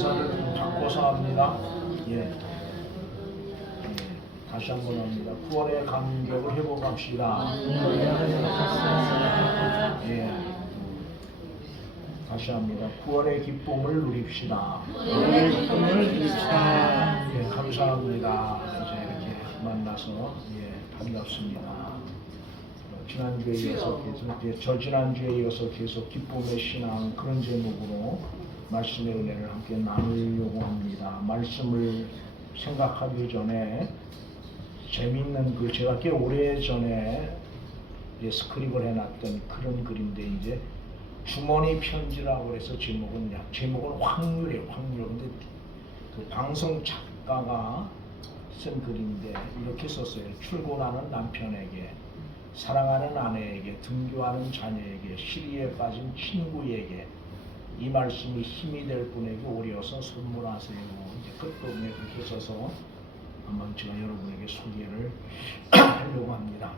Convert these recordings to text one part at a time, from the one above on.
인사를 바꿔서 합니다. 예. 다시 한번 합니다. 9월의 감격을 회복합시다. 예. 다시 합니다. 9월의 기쁨을 누립시다. 예, 감사합니다. 이제 이렇게 만나서 반갑습니다. 지난주에 이어서 계속 지난주에 이어서 계속 기쁨의 신앙 그런 제목으로 말씀의 은혜를 함께 나누려고 합니다. 말씀을 생각하기 전에 재밌는 제가 꽤 오래 전에 스크립을 해놨던 그런 글인데 이제 주머니 편지라고 해서 제목은 확률이에요. 확률. 근데 그 방송 작가가 쓴 글인데 이렇게 썼어요. 출근하는 남편에게, 사랑하는 아내에게, 등교하는 자녀에게, 시리에 빠진 친구에게 이 말씀이 힘이 될 분에게 오려서 선물하세요. 이제 끝부분에 그렇게 써서 한번 제가 여러분에게 소개를 하려고 합니다.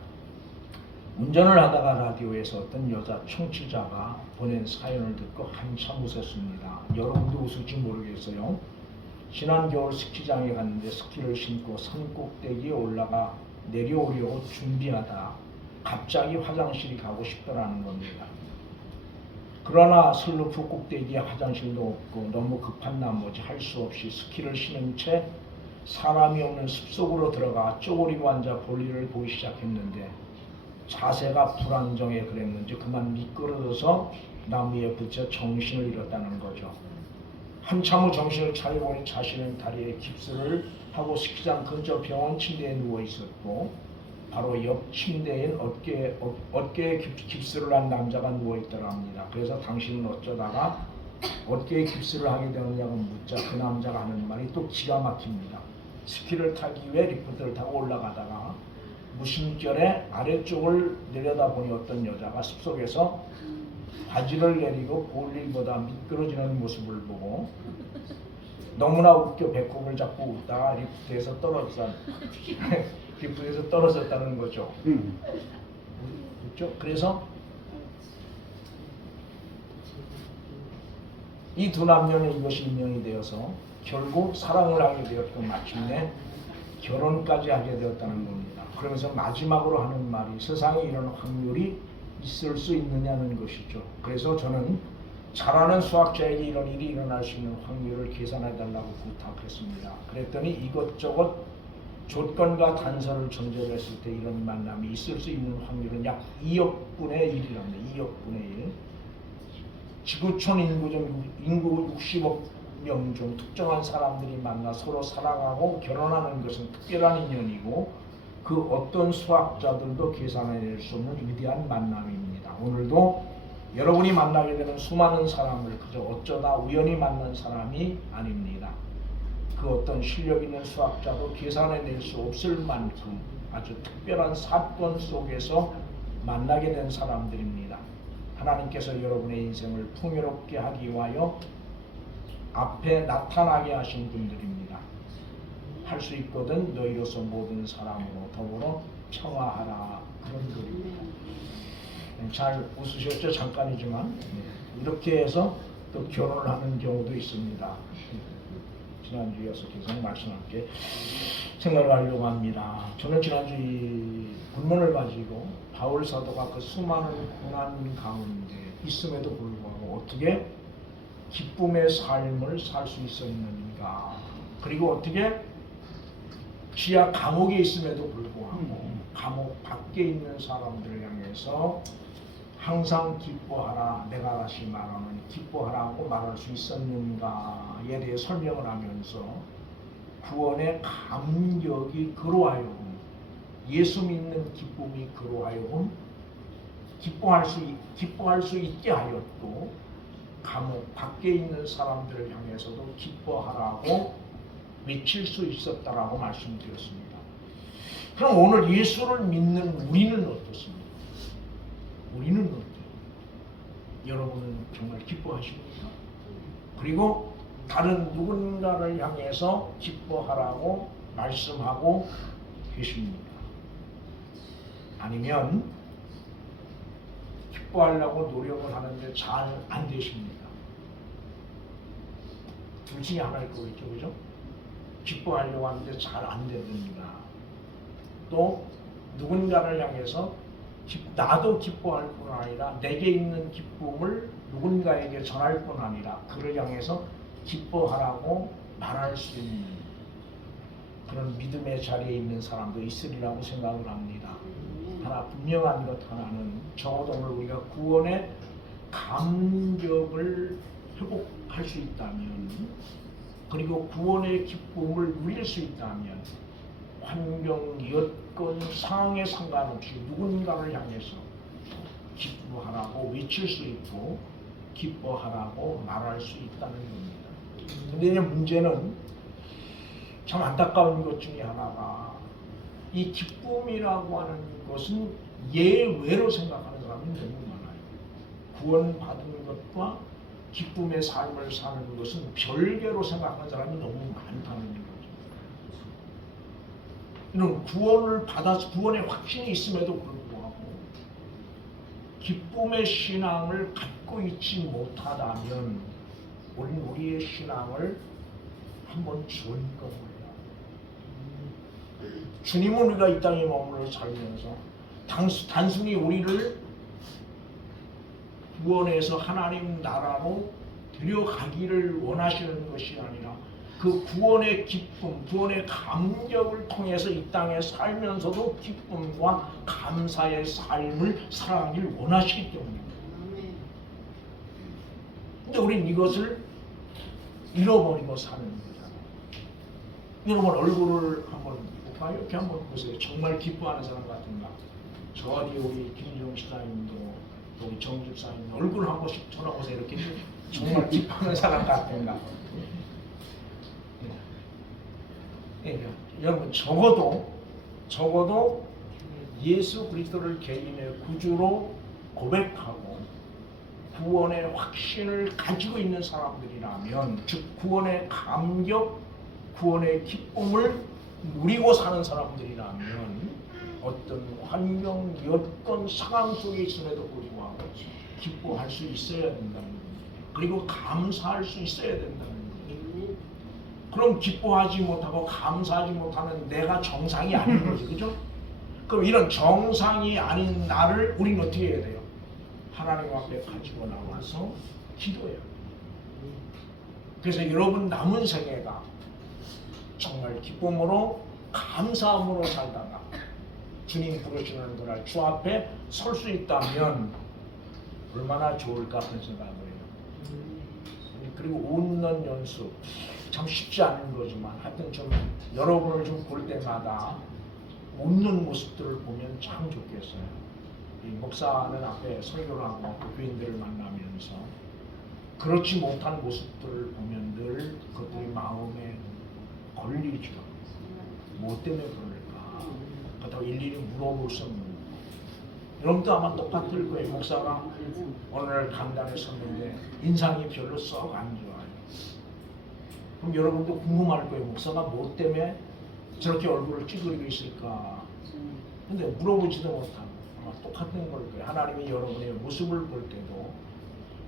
운전을 하다가 라디오에서 어떤 여자 청취자가 보낸 사연을 듣고 한참 웃었습니다. 여러분도 웃을지 모르겠어요. 지난 겨울 스키장에 갔는데 스키를 신고 산 꼭대기에 올라가 내려오려고 준비하다 갑자기 화장실이 가고 싶더라는 겁니다. 그러나 슬로프 꼭대기에 화장실도 없고 너무 급한 나머지 할 수 없이 스키를 신은 채 사람이 없는 숲속으로 들어가 쪼그리고 앉아 볼일을 보기 시작했는데 자세가 불안정해 그랬는지 그만 미끄러져서 나무에 붙여 정신을 잃었다는 거죠. 한참 후 정신을 차려보니 자신은 다리에 깁스를 하고 스키장 근처 병원 침대에 누워 있었고 바로 옆 침대엔 어깨에 깁스를 한 남자가 누워 있더라 합니다. 그래서 당신은 어쩌다가 어깨에 깁스를 하게 되었냐고 묻자 그 남자가 하는 말이 또 기가 막힙니다. 스키를 타기 위해 리프트를 타고 올라가다가 무심결에 아래쪽을 내려다보니 어떤 여자가 숲속에서 바지를 내리고 볼일보다 미끄러지는 모습을 보고 너무나 웃겨 배꼽을 잡고 웃다가 리프트에서 떨어졌다는 거죠. 그렇죠? 그래서 이 두 남녀는 이것이 인연이 되어서 결국 사랑을 하게 되었고 마침내 결혼까지 하게 되었다는 겁니다. 그러면서 마지막으로 하는 말이 세상에 이런 확률이 있을 수 있느냐는 것이죠. 그래서 저는 잘하는 수학자에게 이런 일이 일어날 수 있는 확률을 계산해달라고 부탁했습니다. 그랬더니 이것저것 조건과 단서를 전제했을 때 이런 만남이 있을 수 있는 확률은 약 2억 분의 1이랍니다. 2억 분의 1. 지구촌 인구 60억 명 중 특정한 사람들이 만나 서로 사랑하고 결혼하는 것은 특별한 인연이고 그 어떤 수학자들도 계산해낼 수 없는 위대한 만남입니다. 오늘도 여러분이 만나게 되는 수많은 사람을 그저 어쩌다 우연히 만난 사람이 아닙니다. 그 어떤 실력 있는 수학자도 계산해낼 수 없을 만큼 아주 특별한 사건 속에서 만나게 된 사람들입니다. 하나님께서 여러분의 인생을 풍요롭게 하기 위하여 앞에 나타나게 하신 분들입니다. 할 수 있거든 너희로서 모든 사람으로 더불어 평화하라 그런 글입니다. 잘 웃으셨죠? 잠깐이지만 이렇게 해서 또 결혼을 하는 경우도 있습니다. 지난주에서 계속 말씀할게 생각을 하려고 합니다. 저는 지난주 이 본문을 가지고 바울 사도가 그 수많은 고난 가운데 있음에도 불구하고 어떻게 기쁨의 삶을 살 수 있었는가, 그리고 어떻게 지하 감옥에 있음에도 불구하고 감옥 밖에 있는 사람들을 향해서 항상 기뻐하라, 내가 다시 말하는 기뻐하라고 말할 수 있었는가에 대해 설명을 하면서 구원의 감격이 그로하여금, 예수 믿는 기쁨이 그로하여금 기뻐할 수 있게 하였고 감옥 밖에 있는 사람들을 향해서도 기뻐하라고 외칠 수 있었다라고 말씀드렸습니다. 그럼 오늘 예수를 믿는 우리는 어떻습니까? 우리는 어때요? 여러분은 정말 기뻐하십니까? 그리고 다른 누군가를 향해서 기뻐하라고 말씀하고 계십니까? 아니면 기뻐하려고 노력을 하는데 잘 안 되십니까? 둘 중에 하나일 거겠죠, 그죠? 기뻐하려고 하는데 잘 안 됩니다. 또 누군가를 향해서 나도 기뻐할 뿐 아니라 내게 있는 기쁨을 누군가에게 전할 뿐 아니라 그를 향해서 기뻐하라고 말할 수 있는 그런 믿음의 자리에 있는 사람도 있으리라고 생각을 합니다. 하나 분명한 것 하나는 적어도 오늘 우리가 구원의 감격을 회복할 수 있다면, 그리고 구원의 기쁨을 누릴 수 있다면 환경, 여건, 상황에 상관없이 누군가를 향해서 기뻐하라고 외칠 수 있고 기뻐하라고 말할 수 있다는 겁니다. 근데 이제 문제는 참 안타까운 것 중에 하나가 이 기쁨이라고 하는 것은 예외로 생각하는 사람이 너무 많아요. 구원받은 것과 기쁨의 삶을 사는 것은 별개로 생각하는 사람이 너무 많다는 거죠. 이는 구원을 받아서 구원의 확신이 있음에도 불구하고 기쁨의 신앙을 갖고 있지 못하다면 우리는 우리의 신앙을 한번 점검해야 해요. 주님은 우리가 이 땅에 머물러 살면서 단순히 우리를 구원해서 하나님 나라로 데려가기를 원하시는 것이 아니라 그 구원의 기쁨, 구원의 감격을 통해서 이 땅에 살면서도 기쁨과 감사의 삶을 살아가기를 원하시기 때문입니다. 근데 우리는 이것을 잃어버리고 사는 거잖아요. 여러분 얼굴을 한번 볼까요? 이렇게 한번 보세요. 정말 기뻐하는 사람 같은가? 저 어디 우리 김종 시사님도 우리 정 집사님도 얼굴 한 번씩 쳐다보세요. 이렇게 정말 기뻐하는 사람 같은가? 예, 여러분 적어도 예수 그리스도를 개인의 구주로 고백하고 구원의 확신을 가지고 있는 사람들이라면, 즉 구원의 감격, 구원의 기쁨을 누리고 사는 사람들이라면 어떤 환경, 여건, 상황 속에 있음에도 불구하고 기뻐할 수 있어야 된다는 겁니다. 그리고 감사할 수 있어야 된다는 겁니다. 그럼 기뻐하지 못하고 감사하지 못하는 내가 정상이 아닌 거지, 그죠? 그럼 이런 정상이 아닌 나를 우리는 어떻게 해야 돼요? 하나님 앞에 가지고 나와서 기도해요. 그래서 여러분 남은 생애가 정말 기쁨으로 감사함으로 살다가 주님 부르시는 그날 주 앞에 설 수 있다면 얼마나 좋을까 하는 생각을 해요. 그리고 웃는 연습 참 쉽지 않은 거지만 하여튼 좀 여러분을 좀 볼 때마다 웃는 모습들을 보면 참 좋겠어요. 이 목사는 앞에 설교를 하고 교인들을 만나면서 그렇지 못한 모습들을 보면 늘 그것들이 마음에 걸리죠. 뭐 때문에 그럴까? 그렇다고 일일이 물어볼 수 없는 거예요. 여러분도 아마 똑같을 거예요. 목사가 오늘 강단에 섰는데 인상이 별로 썩 안 좋아요. 그럼 여러분도 궁금할 거예요. 목사가 뭐 때문에 저렇게 얼굴을 찌그리고 있을까? 근데 물어보지도 못하고 아마 똑같은 걸 거예요. 하나님이 여러분의 모습을 볼 때도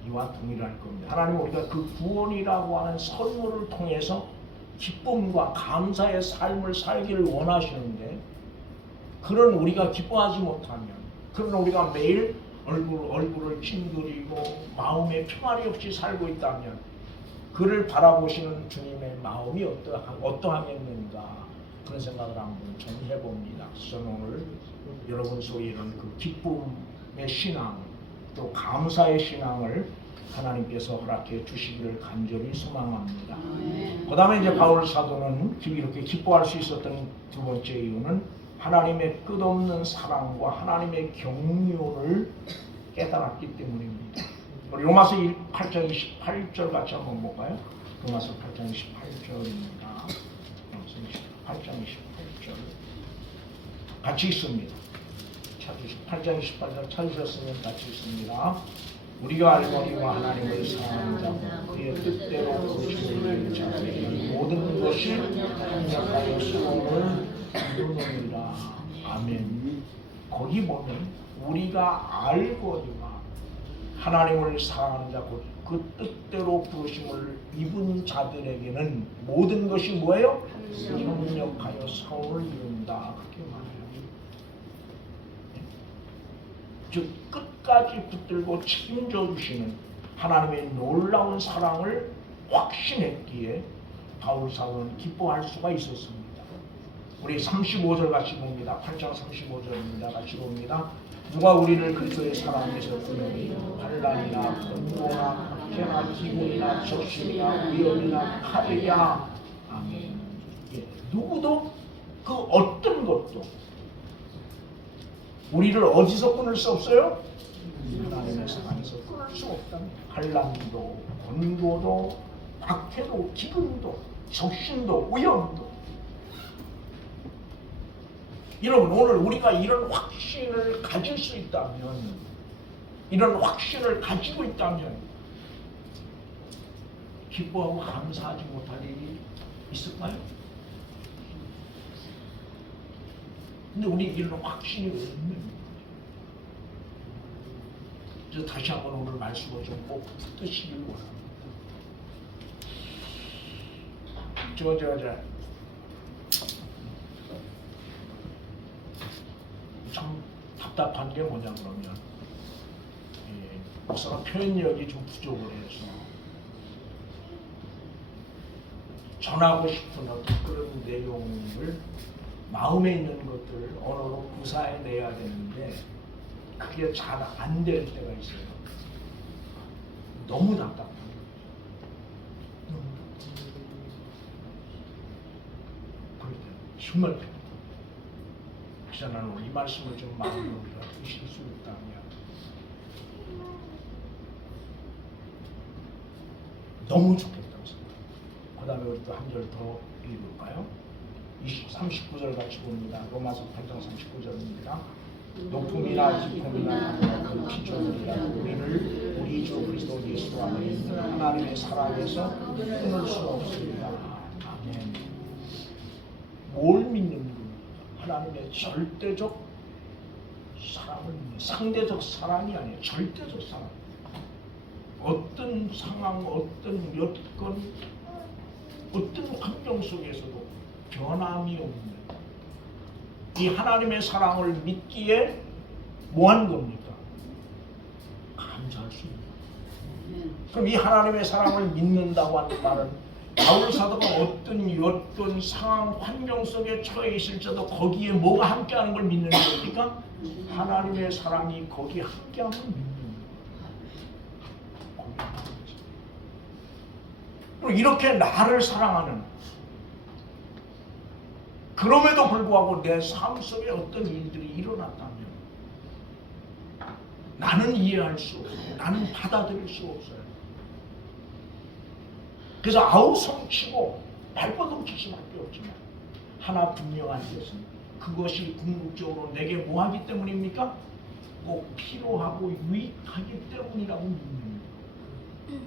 이와 동일할 겁니다. 하나님 우리가 그 구원이라고 하는 선물을 통해서 기쁨과 감사의 삶을 살기를 원하시는데, 그런 우리가 기뻐하지 못하면, 그런 우리가 매일 얼굴을 찡그리고 마음에 평안이 없이 살고 있다면 그를 바라보시는 주님의 마음이 어떠하겠는가, 그런 생각을 한번 좀 해봅니다. 저는 오늘 여러분 속에 이런 그 기쁨의 신앙, 또 감사의 신앙을 하나님께서 허락해 주시기를 간절히 소망합니다. 그 다음에 이제 바울 사도는 이렇게 기뻐할 수 있었던 두 번째 이유는 하나님의 끝없는 사랑과 하나님의 경륜을 깨달았기 때문입니다. 우리 로마서 8장 28절 같이 한번 볼까요? 로마서 8장 28절입니다. 로마서 8장 28절 같이 있습니다. 8장 28절 찾으셨으면 같이 있습니다. 우리가 알거니와 하나님을 사랑하는 자고 그의 뜻대로 부르심을 자에게 모든 것이 합력하여 소원을 이루느니라. 아멘. 거기 보면 우리가 알거니와 하나님을 사랑하는 자, 곧 그 뜻대로 부르심을 입은 자들에게는 모든 것이 뭐예요? 협력하여 성을 이룬다. 그렇게 말해요. 즉 끝까지 붙들고 책임져 주시는 하나님의 놀라운 사랑을 확신했기에 바울 사도는 기뻐할 수가 있었습니다. 우리 35절 같이 봅니다. 8장 35절입니다. 같이 봅니다. 누가 우리를 그리스도의 사랑에서 끊으니 환난이나 번고나 박해나 기근이나 적신이나 위험이나 칼이야. 아멘. 예, 누구도 그 어떤 것도 우리를 어디서 끊을 수 없어요? 하나님의 사랑에서 끊을 수 없다면 환난도 번고도 박해도 기근도 적신도 위험도. 여러분 오늘 우리가 이런 확신을 가질 수 있다면, 이런 확신을 가지고 있다면 기뻐하고 감사하지 못할 일이 있을까요? 근데 우리 이런 확신이 없는 거죠. 다시 한번 오늘 말씀을 좀 꼭 붙드시길 원합니다. 참 답답한 게 뭐냐 그러면 목사가 표현력이 좀 부족을 해서 전하고 싶은 어떤 그런 내용을 마음에 있는 것들을 언어로 구사해내야 되는데 그게 잘 안 될 때가 있어요. 너무 답답한 거죠. 그럴 때 정말 그래서 나는 오늘 이 말씀을 좀 마음으로 우리가 드실 수 있다면 너무 좋겠다고 생각합니다. 그 다음에 우리 또 한 절 더 읽어볼까요? 39절 같이 봅니다. 로마서 8장 39절입니다. 높음이나 깊음이나 그 피조물이라 우리를 우리 주 그리스도 예수 안에 있는 하나님의 사랑에서 끊을 수 없습니다. 아멘. 뭘 믿는 겁니까? 하나님의 절대적 사랑을 믿는, 상대적 사랑이 아니에요. 절대적 사랑. 어떤 상황, 어떤 여건, 어떤 환경 속에서도 변함이 없는 이 하나님의 사랑을 믿기에 뭐 하는 겁니까? 감사할 수 있는. 그럼 이 하나님의 사랑을 믿는다고 하는 말은 바울 사도가 어떤 상황, 환경 속에 처해 있을지라도 거기에 뭐가 함께하는 걸 믿는 겁니까? 하나님의 사랑이 거기에 함께하는 걸 믿는 거예요. 이렇게 나를 사랑하는, 그럼에도 불구하고 내 삶 속에 어떤 일들이 일어났다면 나는 이해할 수 없어요. 나는 받아들일 수 없어요. 그래서 아우성치고 발버둥칠 수밖에 없지만 하나 분명한 것은 그것이 궁극적으로 내게 뭐하기 때문입니까? 꼭 필요하고 유익하기 때문이라고 믿는 거예요.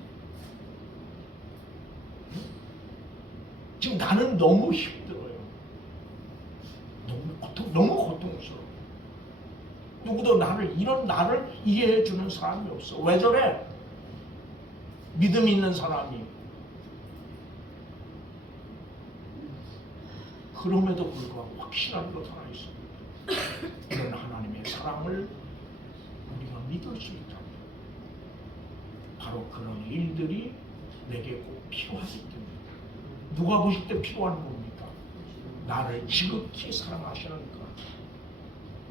지금 나는 너무 힘들어요. 너무 고통스러워. 누구도 이런 나를 이해해주는 사람이 없어. 왜 저래? 믿음 있는 사람이. 그럼에도 불구하고 확실한 것 하나 있습니다. 이런 하나님의 사랑을 우리가 믿을 수 있다면 바로 그런 일들이 내게 꼭 필요하기 때문에. 누가 보실 때 필요한 겁니까? 나를 지극히 사랑하시는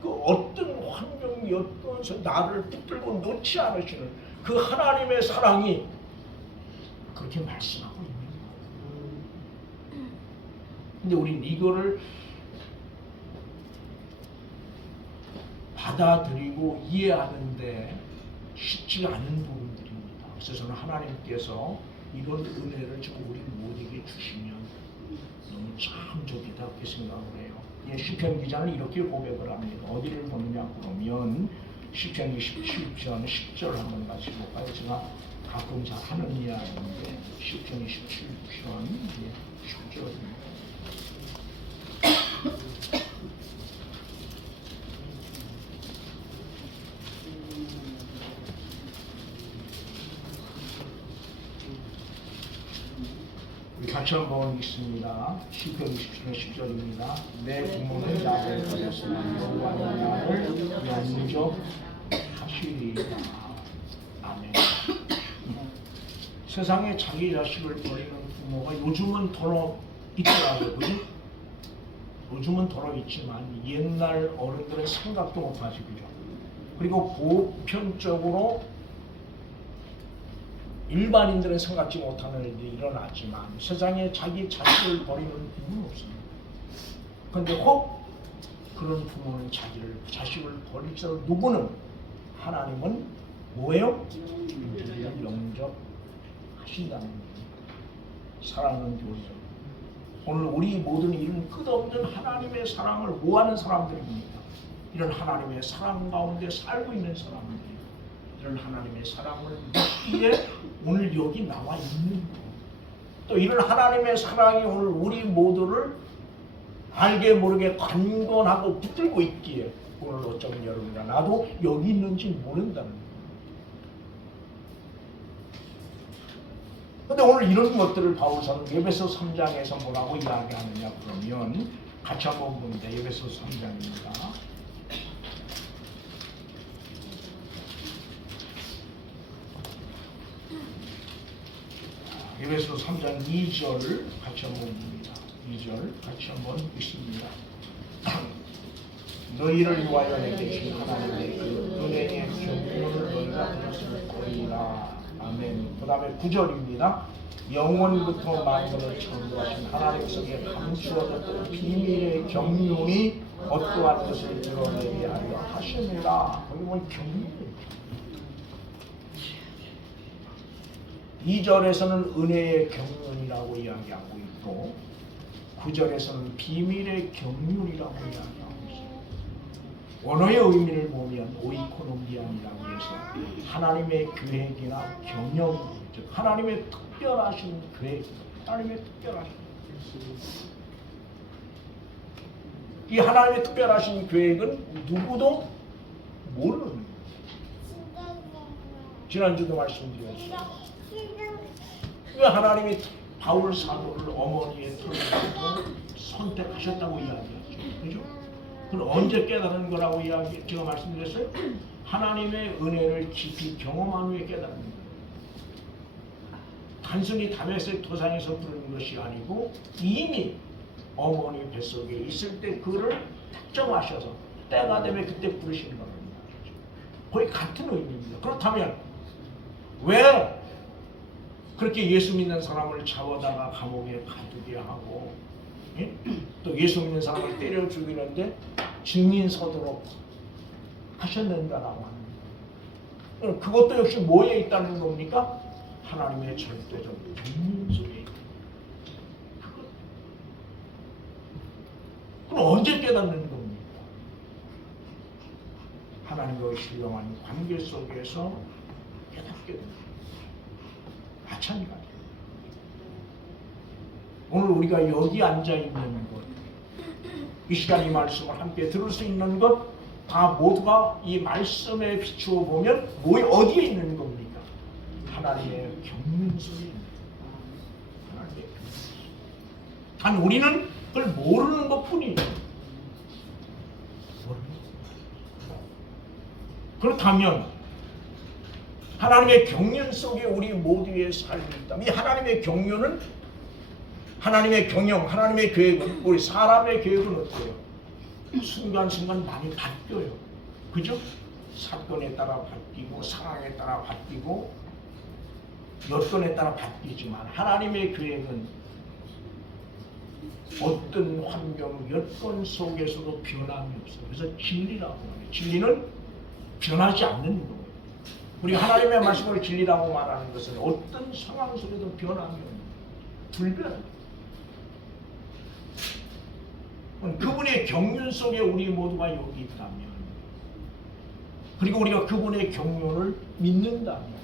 그 어떤 환경이 어떤 나를 붙들고 놓지 않으시는 그 하나님의 사랑이 그렇게 말씀하고 있는 거예요. 근데 우리는 이거를 받아들이고 이해하는데 쉽지 않은 부분들입니다. 그래서 저는 하나님께서 이런 은혜를 지금 우리 모두에게 주시면 너무 참 좋겠다 그렇게 생각을 해요. 시편 기자는 이렇게 고백을 합니다. 어디를 보느냐 그러면 시편 27편 10절 한번 같이 볼까요? 제가 가끔 잘 하는 이야기인데 시편 27편 10절입니다. 같이 한번 읽습니다. 시편 27편 10절입니다. 내 부모는 나를 버렸으나 여호와는 나를 영접하시리라. 아멘. 세상에 자기 자식을 버리는 부모가 요즘은 더러 있더라고요. 그죠? 요즘은 더러 있지만 옛날 어른들은 생각도 못하지, 그죠? 그리고 보편적으로 일반인들은 생각지 못하는 일이 일어나지만 세상에 자기 자식을 버리는 부모는 없습니다. 그런데 혹 그런 부모는 자식을 버릴지라도 누구는 하나님은 뭐예요? 영접하신다는 겁니다. 사랑하는 교회, 오늘 우리 모든 이런 끝없는 하나님의 사랑을 모하는 사람들입니다. 이런 하나님의 사랑 가운데 살고 있는 사람들, 이런 하나님의 사랑을 믿기에 오늘 여기 나와 있는 거예요. 또 이런 하나님의 사랑이 오늘 우리 모두를 알게 모르게 관건하고 붙들고 있기에 오늘 어쩌면 여러분과 나도 여기 있는지 모른다는 거예요. 그런데 오늘 이런 것들을 바울사는 에베소 3장에서 뭐라고 이야기하느냐 그러면 같이 한번 봅니다. 에베소 3장입니다. 에베소 3장 2절 같이 한번 봅니다. 2절 같이 한번 읽습니다. 너희를 위하여 내게 준 하나님의 그 은혜의 경륜을 너희가 들었을 거리라. 아멘. 그 다음에 9절입니다. 영원부터 만물을 창조하신 하나님 속에 감추어졌던 비밀의 경륜이 어떠한 것을 드러내게 하려 하십니다. 거기 보면 경륜이에요. 2절에서는 은혜의 경륜이라고 이야기하고 있고 9절에서는 비밀의 경륜이라고 이야기하고 있어요. 원어의 의미를 보면 오이코노미안이라고 해서 하나님의 계획이나 경영, 즉 하나님의 특별하신 계획, 하나님의 특별하신 이 하나님의 특별하신 계획은 누구도 모르는 거예요. 지난주도 말씀드렸죠. 왜 하나님이 바울 사도를 어머니의 털을 선택하셨다고 이야기했죠. 그죠? 그럼 언제 깨달은 거라고 제가 말씀드렸어요? 하나님의 은혜를 깊이 경험한 후에 깨달은 거예요. 단순히 다메섹 도상에서 부르는 것이 아니고 이미 어머니 뱃속에 있을 때 그를 특정하셔서 때가 되면 그때 부르시는 겁니다. 거의 같은 의미입니다. 그렇다면 왜 그렇게 예수 믿는 사람을 잡아다가 감옥에 가두게 하고 또 예수 믿는 사람을 때려 죽이는데 증인 서도록 하셨는가라고 합니다. 그것도 역시 뭐에 있다는 겁니까? 하나님의 절대적 경륜 속에 있다. 그럼 언제 깨닫는 겁니까? 하나님과의 신령한 관계 속에서 깨닫게 됩니다. 마찬가지예요. 오늘 우리가 여기 앉아 있는 것, 이 시간 이 말씀을 함께 들을 수 있는 것, 다 모두가 이 말씀에 비추어 보면 어디에 있는 겁니까? 하나님의 경륜 속에 있는 거예요. 하나님의 경륜. 단 우리는 그걸 모르는 것뿐이에요. 그렇다면 하나님의 경륜 속에 우리 모두의 삶이 있다면 이 하나님의 경륜은 하나님의 경영, 하나님의 계획은 우리 사람의 계획은 어때요? 순간순간 많이 바뀌어요. 그죠? 사건에 따라 바뀌고 상황에 따라 바뀌고 여건에 따라 바뀌지만 하나님의 계획은 어떤 환경, 여건 속에서도 변함이 없어요. 그래서 진리라고 해요. 진리는 변하지 않는 거예요. 우리 하나님의 말씀을 진리라고 말하는 것은 어떤 상황 속에도 변함이 없는 불변. 그분의 경륜 속에 우리 모두가 여기 있다면, 그리고 우리가 그분의 경륜을 믿는다면,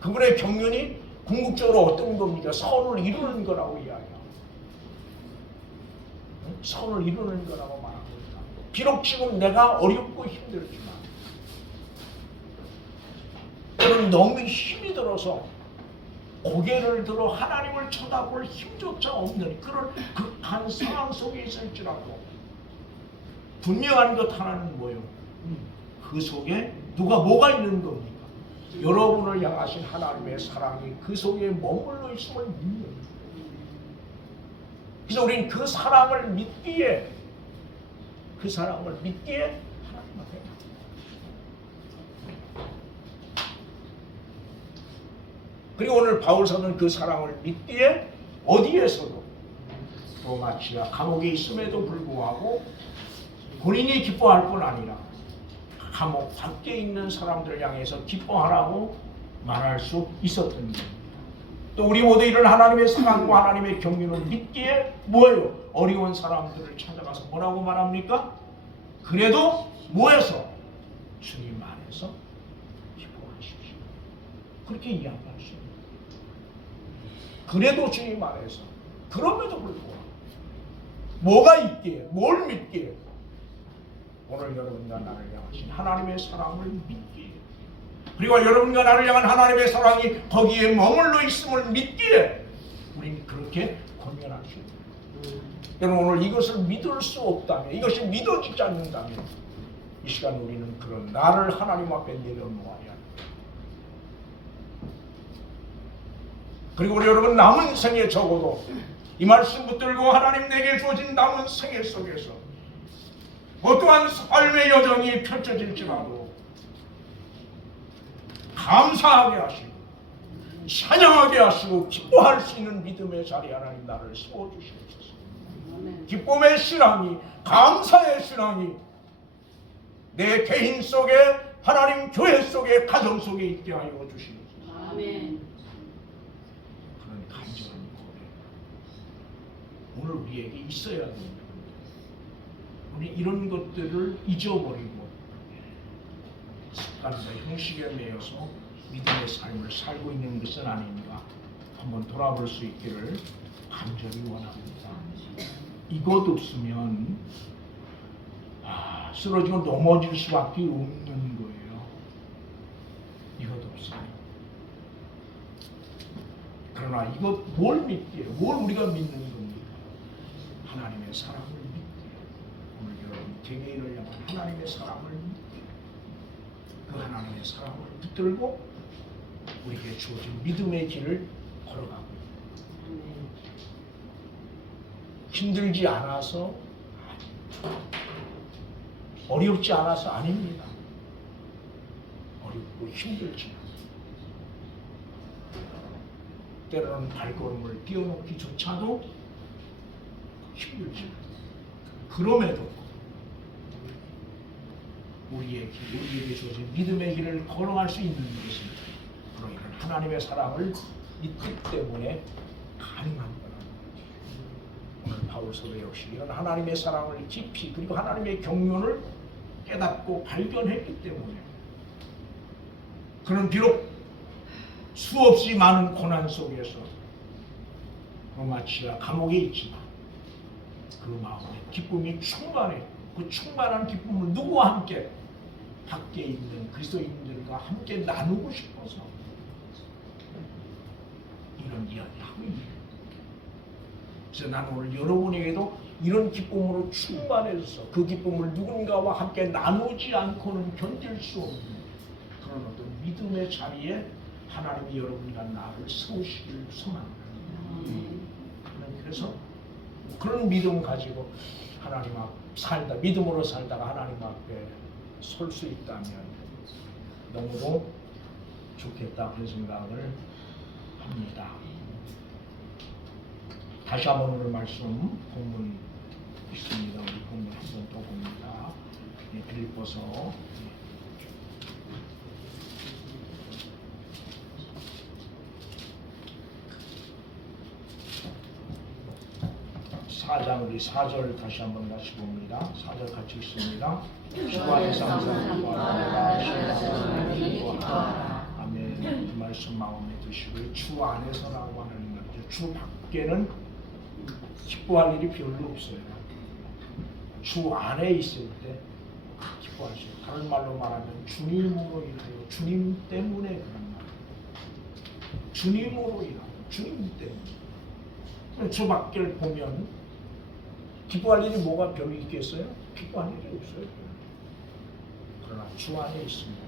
그분의 경륜이 궁극적으로 어떤 겁니까? 선을 이루는 거라고 이야기합니다. 선을 이루는 거라고 말하고 있다. 비록 지금 내가 어렵고 힘들지만 저는 너무 힘이 들어서 고개를 들어 하나님을 쳐다볼 힘조차 없는 그런 극한 상황 속에 있을지라도 분명한 것 하나는 뭐예요? 그 속에 누가 뭐가 있는 겁니까? 여러분을 향하신 하나님의 사랑이 그 속에 머물러 있음을 믿는 거예요. 그래서 우리는 그 사랑을 믿기에 하나님 앞에 그리고 오늘 바울사도는 그 사랑을 믿기에 어디에서도 로마치아 감옥에 있음에도 불구하고 본인이 기뻐할 뿐 아니라 감옥 밖에 있는 사람들 향해서 기뻐하라고 말할 수 있었던 겁니다. 또 우리 모두 이런 하나님의 사랑과 하나님의 경륜을 믿기에 뭐예요? 어려운 사람들을 찾아가서 뭐라고 말합니까? 그래도 뭐해서? 주님 안에서 기뻐하십시오. 그렇게 이야기할 수 있습니다. 그래도 주님 안에서 그럼에도 불구하고 뭐가 있기에? 뭘 믿기에? 오늘 여러분과 나를 향하신 하나님의 사랑을 믿기에 그리고 여러분과 나를 향한 하나님의 사랑이 거기에 머물러 있음을 믿기에 우리는 그렇게 권면할 수 있습니다. 여러분 오늘 이것을 믿을 수 없다면 이것이 믿어지지 않는다면 이 시간 우리는 그런 나를 하나님 앞에 내려놓아야 합니다. 그리고 우리 여러분 남은 생에 적어도 이 말씀 붙들고 하나님 내게 주어진 남은 생애 속에서 어떠한 삶의 여정이 펼쳐질지라도 감사하게 하시고 찬양하게 하시고 기뻐할 수 있는 믿음의 자리 하나님 나를 세워주시옵소서. 기쁨의 신앙이 감사의 신앙이 내 개인 속에 하나님 교회 속에 가정 속에 있게 하여 주시옵소서. 아멘. 그런 간절한 고백 오늘 우리에게 있어야 됩니다. 우리 이런 것들을 잊어버리고 습관과 형식에 매여서 믿음의 삶을 살고 있는 것은 아닌가 한번 돌아볼 수 있기를 간절히 원합니다. 이것 없으면 쓰러지고 넘어질 수밖에 없는 거예요. 이것 없으면. 그러나 이것 뭘 믿기에? 뭘 우리가 믿는 겁니까? 하나님의 사랑을 믿기에. 오늘 여러분 개개인을 향한 하나님의 사랑을 믿기에. 그 하나님의 사랑을 붙들고 우리에게 주어진 믿음의 길을 걸어가고 있습니다. 힘들지 않아서 어렵지 않아서 아닙니다. 어렵고 힘들지 때로는 발걸음을 띄워놓기조차도 힘들지 그럼에도 우리에게 주어진 믿음의 길을 걸어갈 수 있는 것은 바로 이런 하나님의 사랑을 믿기 때문에 가능한 거라. 오늘 바울서도 역시 이런 하나님의 사랑을 깊이 그리고 하나님의 경륜을 깨닫고 발견했기 때문에 그는 비록 수없이 많은 고난 속에서 로마치아 감옥에 있지만 그 마음에 기쁨이 충만해. 그 충만한 기쁨을 누구와 함께 밖에 있는 그리스도인들과 함께 나누고 싶어서 이런 이야기하고 있는 거예요. 그래서 나는 오늘 여러분에게도 이런 기쁨으로 충만해져서 그 기쁨을 누군가와 함께 나누지 않고는 견딜 수 없는 그런 어떤 믿음의 자리에 하나님이 여러분과 나를 세우시길 소망합니다. 그래서 그런 믿음 가지고 하나님 앞 살다 믿음으로 살다가 하나님 앞에 설 수 있다면 너무도 좋겠다 그런 생각을 합니다. 다시 한번 오늘 말씀 본문 있습니다. 우리 본문 한번 또 봅니다. 빌립보서 4장 우리 4절 다시 한번 같이 봅니다. 4절 같이 읽습니다. 주 안에서 항상 기뻐하라. 아멘. 이 말씀 마음에 드시고 주 안에서라고 하는 거죠. 주 밖에는 기뻐할 일이 별로 없어요. 주 안에 있을 때 기뻐할 수 있어요. 다른 말로 말하면 주님으로 인하여 주님 때문에 그런 말. 주님으로 인하여 주님 때문에. 주 밖을 보면 기뻐할 일이 뭐가 별로 있겠어요? 기뻐할 일이 없어요. 그러나 주 안에 있습니다.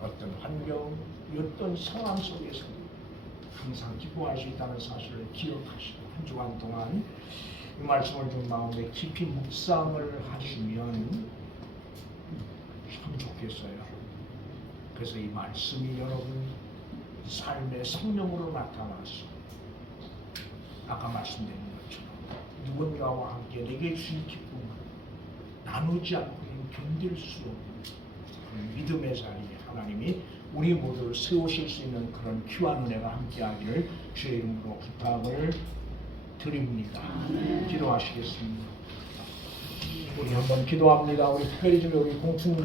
어떤 환경, 어떤 상황 속에서 항상 기뻐할 수 있다는 사실을 기억하시고 한 주간 동안 이 말씀을 좀 마음에 깊이 묵상을 하시면 참 좋겠어요. 그래서 이 말씀이 여러분 삶의 성령으로 나타나서 아까 말씀드린 것처럼 누군가와 함께 내게 주신 기쁨을 나누지 않고는 견딜 수 없는 믿음의 자리에 하나님이 우리 모두를 세우실 수 있는 그런 귀한 은혜가 함께하기를 주의 이름으로 부탁을 드립니다. 기도하시겠습니다. 우리 한번 기도합니다. 우리 특별히 우리 공충